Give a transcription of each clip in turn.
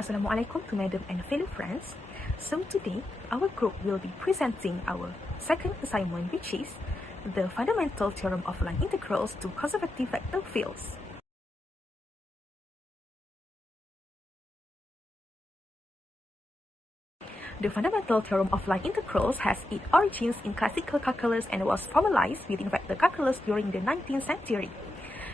Assalamualaikum to Madam and fellow friends. So today, our group will be presenting our second assignment, which is the fundamental theorem of line integrals to conservative vector fields. The fundamental theorem of line integrals has its origins in classical calculus and was formalized within vector calculus during the 19th century.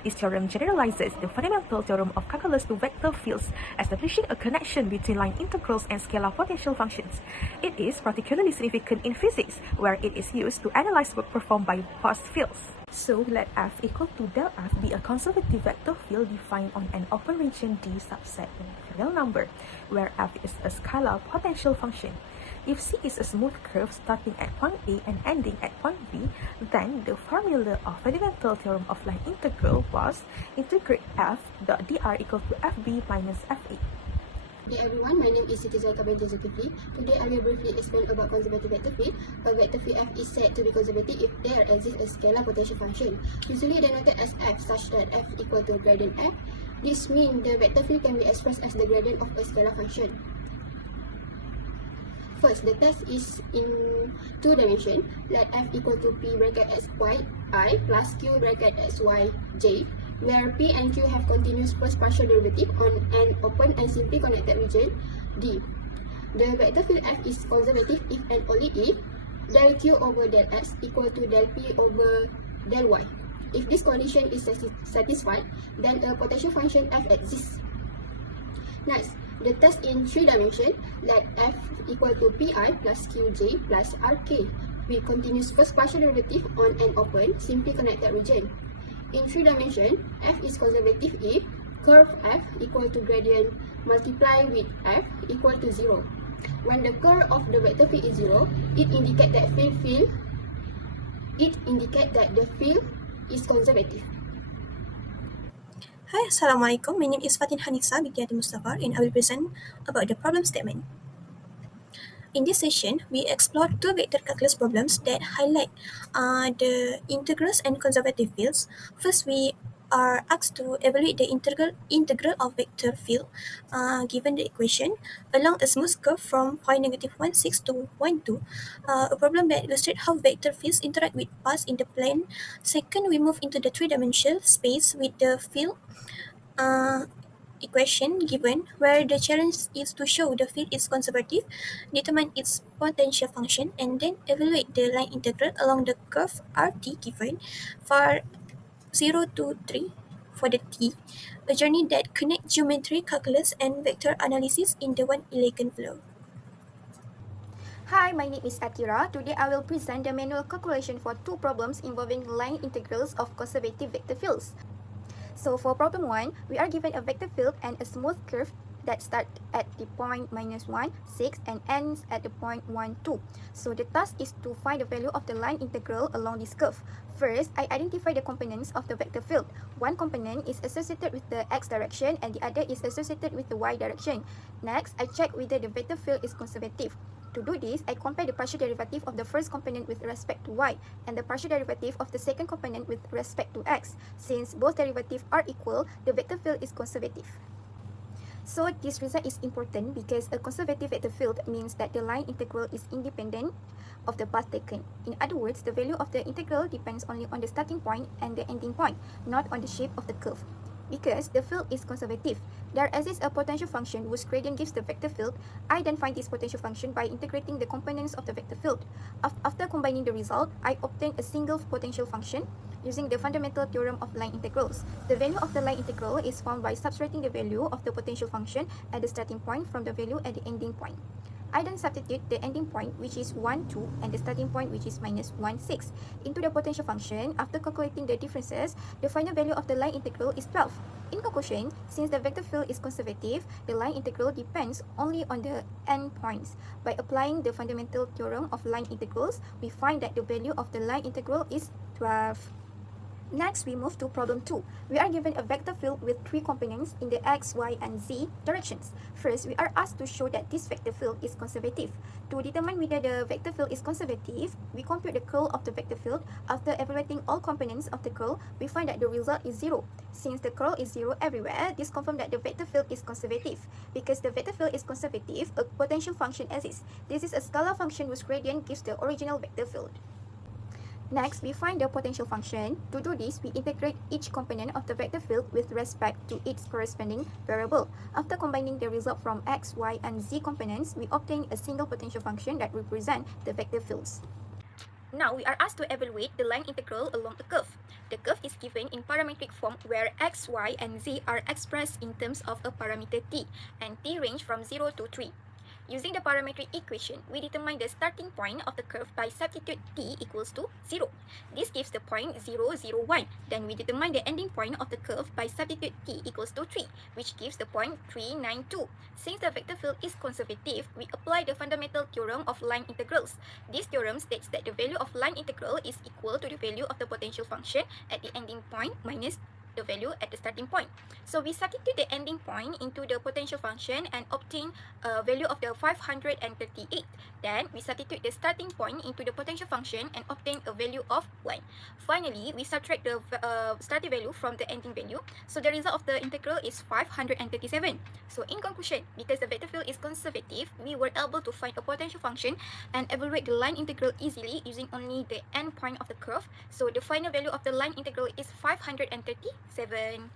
This theorem generalizes the fundamental theorem of calculus to vector fields, establishing a connection between line integrals and scalar potential functions. It is particularly significant in physics, where it is used to analyze work performed by force fields. So let F equal to del F be a conservative vector field defined on an open region D subset in real number, where F is a scalar potential function. If C is a smooth curve starting at point A and ending at point B, then the formula of fundamental theorem of line integral was integrate f dot dr equal to fb minus fa. Hey everyone, my name is Siti Zaikaben Zulkifli. Today I will briefly explain about conservative vector field. A vector field f is said to be conservative if there exists a scalar potential function, usually denoted as f, such that f equal to gradient f. This means the vector field can be expressed as the gradient of a scalar function. First, the test is in two dimensions. Let f equal to p bracket x y I plus q bracket x y j, where p and q have continuous first partial derivative on an open and simply connected region D. The vector field f is conservative if and only if del q over del x equal to del p over del y. If this condition is satisfied, then a potential function f exists. Next, the test in three dimensions, let f equal to pi plus qj plus rk with continuous first partial derivative on an open, simply connected region. In three dimensions, f is conservative if curve f equal to gradient multiply with f equal to 0. When the curve of the vector field is 0, it indicates that the field is conservative. Hi, Assalamualaikum. My name is Fatin Hanisa Bikiati Mustafa and I will present about the problem statement. In this session, we explore two vector calculus problems that highlight the integrals and conservative fields. First, we are asked to evaluate the integral of vector field given the equation along a smooth curve from point -1,6 to 1,2. A problem that illustrates how vector fields interact with paths in the plane. Second, we move into the three-dimensional space with the field equation given, where the challenge is to show the field is conservative, determine its potential function, and then evaluate the line integral along the curve RT given for 0 to 3 for the T, a journey that connects geometry, calculus, and vector analysis in the one elegant flow. Hi, my name is Atira. Today I will present the manual calculation for two problems involving line integrals of conservative vector fields. So for problem 1, we are given a vector field and a smooth curve that starts at the point -1, 6 and ends at the point 1, 2. So the task is to find the value of the line integral along this curve. First, I identify the components of the vector field. One component is associated with the x direction and the other is associated with the y direction. Next, I check whether the vector field is conservative. To do this, I compare the partial derivative of the first component with respect to y and the partial derivative of the second component with respect to x. Since both derivatives are equal, the vector field is conservative. So this result is important because a conservative vector field means that the line integral is independent of the path taken. In other words, the value of the integral depends only on the starting point and the ending point, not on the shape of the curve. Because the field is conservative, there exists a potential function whose gradient gives the vector field. I then find this potential function by integrating the components of the vector field. After combining the result, I obtain a single potential function using the fundamental theorem of line integrals. The value of the line integral is found by subtracting the value of the potential function at the starting point from the value at the ending point. I then substitute the ending point, which is 1, 2, and the starting point, which is -1, 6, into the potential function. After calculating the differences, the final value of the line integral is 12. In conclusion, since the vector field is conservative, the line integral depends only on the end points. By applying the fundamental theorem of line integrals, we find that the value of the line integral is 12. Next, we move to problem 2. We are given a vector field with 3 components in the x, y, and z directions. First, we are asked to show that this vector field is conservative. To determine whether the vector field is conservative, we compute the curl of the vector field. After evaluating all components of the curl, we find that the result is 0. Since the curl is 0 everywhere, this confirms that the vector field is conservative. Because the vector field is conservative, a potential function exists. This is a scalar function whose gradient gives the original vector field. Next, we find the potential function. To do this, we integrate each component of the vector field with respect to its corresponding variable. After combining the result from x, y, and z components, we obtain a single potential function that represents the vector fields. Now, we are asked to evaluate the line integral along a curve. The curve is given in parametric form where x, y, and z are expressed in terms of a parameter t, and t range from 0 to 3. Using the parametric equation, we determine the starting point of the curve by substitute t equals to 0. This gives the point 0, 0, 1. Then we determine the ending point of the curve by substitute t equals to 3, which gives the point 3, 9, 2. Since the vector field is conservative, we apply the fundamental theorem of line integrals. This theorem states that the value of line integral is equal to the value of the potential function at the ending point minus the value at the starting point. So we substitute the ending point into the potential function and obtain a value of the 538. Then we substitute the starting point into the potential function and obtain a value of 1. Finally, we subtract the starting value from the ending value. So the result of the integral is 537. So in conclusion, because the vector field is conservative, we were able to find a potential function and evaluate the line integral easily using only the end point of the curve. So the final value of the line integral is 537.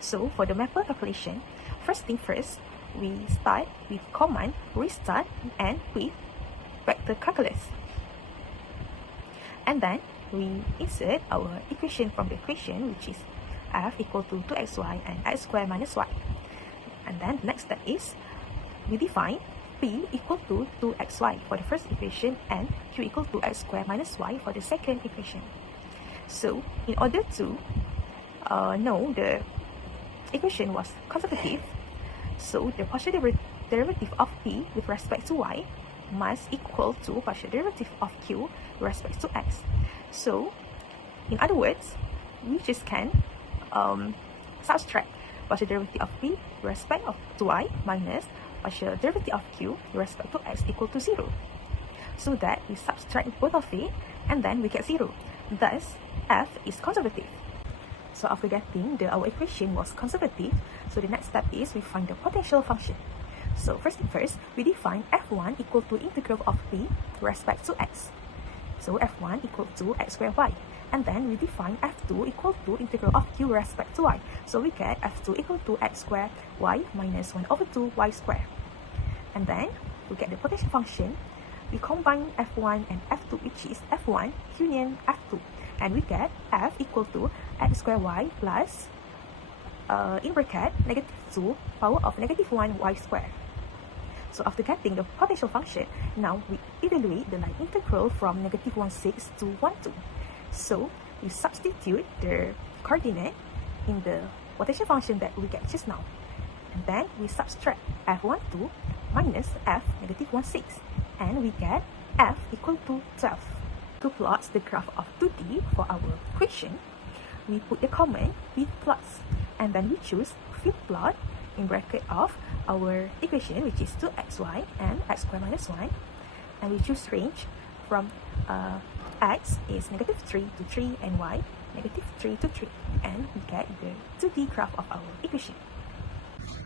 So for the mapper calculation, first thing first, we start with command restart and with vector calculus. And then we insert our equation from the equation, which is f equal to 2xy and x squared minus y. And then the next step is we define p equal to 2xy for the first equation and q equal to x squared minus y for the second equation. So in order to know the equation was conservative, so the partial derivative of p with respect to y must equal to partial derivative of q with respect to x. So in other words, we just can subtract partial derivative of p with respect to y minus partial derivative of q with respect to x equal to 0. So that we subtract both of it and then we get 0. Thus, f is conservative. So after getting our equation was conservative, so the next step is we find the potential function. So first thing first, we define f1 equal to integral of p with respect to x. So f1 equal to x squared y. And then we define f2 equal to integral of q with respect to y. So we get f2 equal to x squared y minus 1 over 2 y squared. And then we get the potential function. We combine f1 and f2, which is f1 union f2. And we get f equal to x squared y plus, in bracket, negative 2 power of negative 1 y squared. So after getting the potential function, now we evaluate the line integral from negative 16 to 12. So we substitute the coordinate in the potential function that we get just now. And then we subtract f12 minus f negative 16. And we get f equal to 12. To plot the graph of 2D for our equation, we put the comment with plus, and then we choose flip plot in bracket of our equation, which is 2xy and x squared minus 1, and we choose range from x is negative 3 to 3 and y negative 3 to 3, and we get the 2D graph of our equation.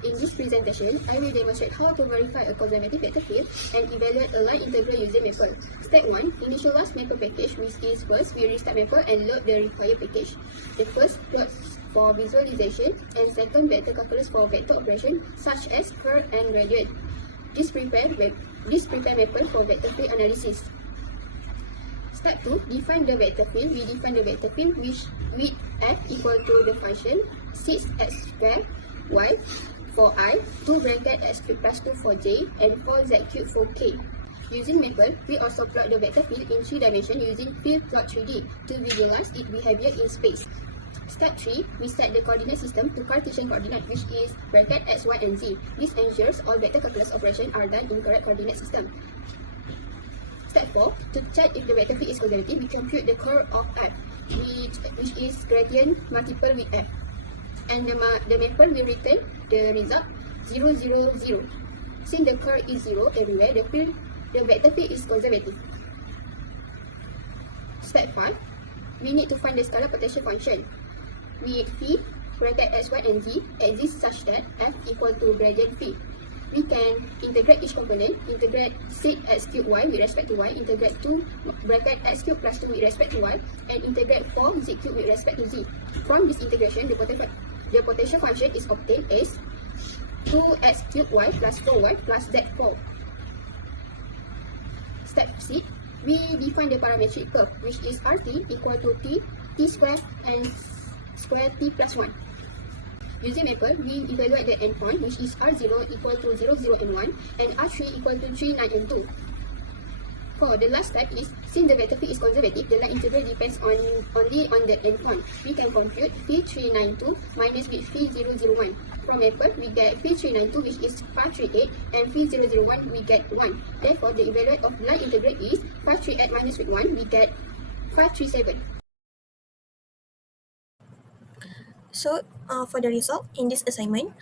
In this presentation, I will demonstrate how to verify a conservative vector field and evaluate a line integral using Mapper. Step 1. Initialize Mapper package, which is first we restart Mapper and load the required package. The first plots for visualization and second vector calculus for vector operation such as curve and gradient. This prepare Mapper for vector field analysis. Step 2. Define the vector field. We define the vector field with f equal to the function 6x squared y for I, 2 bracket x cubed plus 2 for j, and 4z cubed for k. Using Mapper, we also plot the vector field in 3 dimensions using Field Plot 3D to visualize its behavior in space. Step 3, we set the coordinate system to Cartesian coordinate, which is bracket x, y, and z. This ensures all vector calculus operations are done in correct coordinate system. Step 4. To check if the vector field is conservative, we compute the curl of f, which is gradient multiple with f. And the mapper will return the result 0, 0, 0. Since the curl is 0 everywhere, the vector field is conservative. Step 5. We need to find the scalar potential function. With phi, bracket x, y, and z exists such that f equal to gradient phi. We can integrate each component, integrate sec x cubed y with respect to y, integrate 2 bracket x cubed plus 2 with respect to y, and integrate 4 z cubed with respect to z. From this integration, the potential function is obtained as 2x cubed y plus 4y plus z4. Step 6. We define the parametric curve, which is rt equal to t square and square t plus 1. Using mapper, we evaluate the endpoint, which is r0 equal to 0, 0, and 1, and r3 equal to 3, 9, and 2. For the last step is, since the vector field is conservative, the line integral depends only on the endpoint. We can compute phi 392 minus with phi 001. From mapper, we get phi 392, which is 538, and phi 001, we get 1. Therefore, the evaluate of line integral is 538 minus with 1, we get 537. So, for the result in this assignment,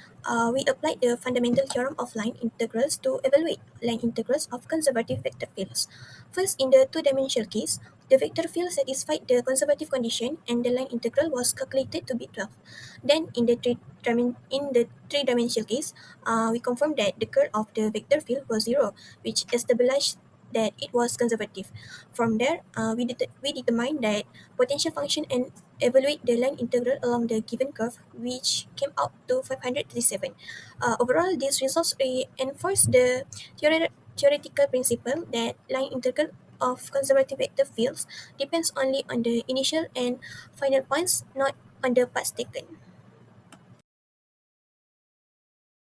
we applied the fundamental theorem of line integrals to evaluate line integrals of conservative vector fields. First, in the two-dimensional case, the vector field satisfied the conservative condition and the line integral was calculated to be 12. Then, in the three-dimensional case, we confirmed that the curl of the vector field was 0, which established that it was conservative. From there, we determined that potential function and evaluate the line integral along the given curve, which came out to 537. Overall, these results reinforce the theoretical principle that line integral of conservative vector fields depends only on the initial and final points, not on the paths taken.